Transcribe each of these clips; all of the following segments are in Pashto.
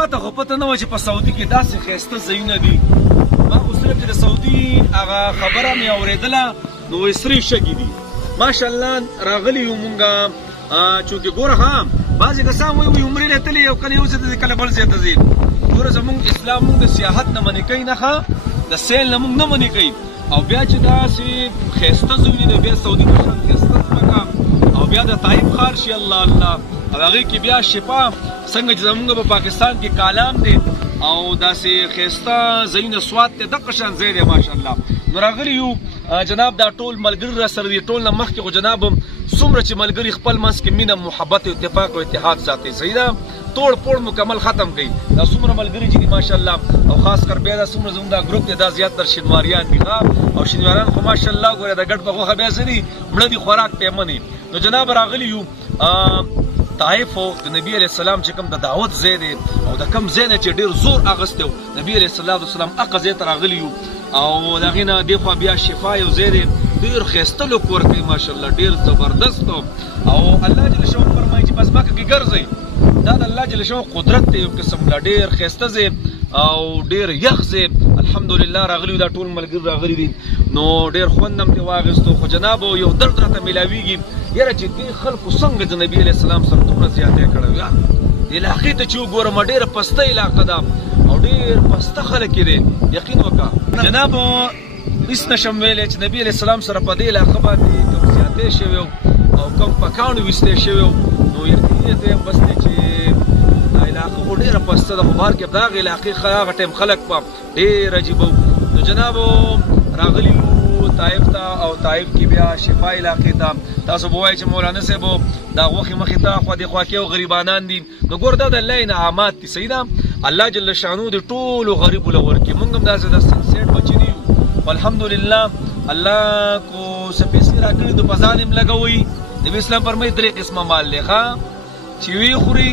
ما ته خو پته نه وه چې په سعودي کې داسې ښایسته ځایونه دي. ما خو صرف چې د سعودي هغه خبره مې اورېدله نو وایي سرې شګې دي. ماشاءالله راغلي یو مونږ چونکې ګوره ها بعضې کسان وایي عمرې نه تللی یو کله یو ځای ته ځي کله بل ځای ته ځي. ګوره زمونږ اسلام مونږ د سیاحت نه منې کوي نه ښه د سیل نه مونږ نه منې کوي. او بیا چې داسې ښایسته ځایونه دي بیا سعودي په شان ښایسته ځمکه او بیا د طایف ښار شي الله الله او هغې کې بیا شفا څنګه چې زمونږ په پاکستان کې کالام دی او داسې ښایسته ځایونه سوات دی دغه شان ځای دی ماشاءالله. نو راغلي یو جناب دا ټول ملګري را سره دي. ټول نه مخکې خو جناب څومره چې ملګري خپل منځ کې مینه محبت او اتفاق او اتحاد ساتي صحیح ده توڑ پوڑ مکمل ختم کړي. دا څومره ملګري چې دي ماشاءالله او خاص کر بیا دا څومره زموږ دا ګروپ دی دا زیاتره شینواریان دي او شینواریان خو ماشاءالله ګوره د ګډ په غوښه بیا څه دي مړه دي خوراک پې مني. نو جناب راغلي یو طایف د نبی علیه السلام چې کوم د دعوت ځای دی او د کوم ځای نه چې ډېر زور اخیستی و نبی علیه السلام هغه ځای ته راغلي یو او د هغې نه دېخوا بیا شفا یو ځای دی ډېر ښایسته لوک ورکوي ماشاءالله ډېر زبردست او الله جل شانه فرمایي چې په ځمکه کې ګرځئ دا د الله جل شانه قدرت دی یو قسم لا ډېر ښایسته ځای او ډېر یخ ځای الحمدلله راغلي دا ټول ملګري راغلي دي نو ډېر خوند هم ترې واخیستو. خو جنابو یو درد راته میلاویږي یاره چې دې خلکو څنګه د نبي علیه السلام سره دومره زیاتی کړی و یار دې علاقې ته چې وګورم ډېره پسته علاقه ده او ډېر پسته خلک یې دی یقین وکړه جنابو هېڅ نشم ویلی چې نبي علیه السلام سره په دې علاقه باندې کوم زیاتی شوی او کوم پکاڼو ویستی شوی نو یقیني ته یم بس دی چې دا علاقه خو ډېره پسته ده خو بهر کې د هغې علاقې هغه ټایم خلک په ډېر عجیبه نو جنابو راغلي طایف ته او طایف کې بیا شفا علاقې ته تاسو به وایئ چې مولانا صاحب دا غوښې مخې ته خوا دې خوا کې او غریبانان دي نو ګوره دا د الله انعامات دي صحیح ده الله جل شانو د ټولو غریبو له ورکړي موږ هم داسې د سیټ بچي نه یو الحمدلله الله کو څه پیسې راکړي د په ځان هم لګوئ نبي اسلام فرمایي 3 قسمه مال دی ښه چې ویې خوري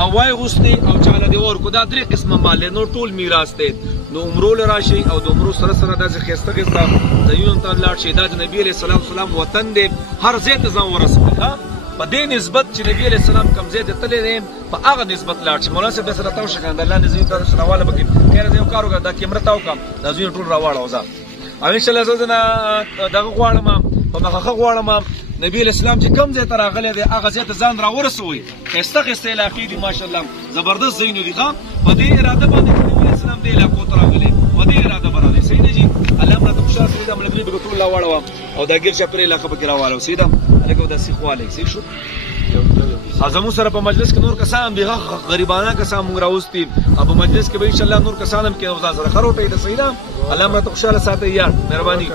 او وای غوستي او چاله دی ورکو دا 3 قسمه مال دی نو ټول میراث دی نو عمرو له راشي او د عمرو سره سره داسې ښایسته ښایسته ځایونو ته لاړ شي دا د نبي علیه السلام وطن دی هر ځای ته ځان ورسوي ښه په دې نسبت چې نبي علیه السلام کوم ځای ته تللی دی په هغه نسبت لاړ شي مولانا صاحب بیا سره تاو شه که د الله نه ځایونو ته راواله به کړي خیر زه یو کار وکړم دا کیمره تاو کړم دا ځایونه ټول راواړه ځه او انشاءالله زه نه دغه غواړم په مخه غواړم نبی علیہ السلام چې کوم ځای ته راغلی دی هغه ځای ته ځان راورسوئ ښایسته ښایسته علاقې دي ماشاءالله زبردست ځایونه دي ښه په دې اراده باندې چې نبي علیه السلام دې علاقو ته راغلی په دې اراده به راغلی صحیح ده جي الله هم راته خوشحال صحیح ده ملګري به ټول راواړوه او دا ګیر چاپېره علاقه پکې راواړوه صحیح ده هلکه دا سیخوالی صحیح شو او زموږ سره په مجلس کې نور کسان دي غریبانه کسان موږ راوستي او په مجلس کې به انشاءالله نور کسان هم کې ځان سره ښه روټۍ ده صحیح ده الله هم راته خوشحاله ساتئ یار مهرباني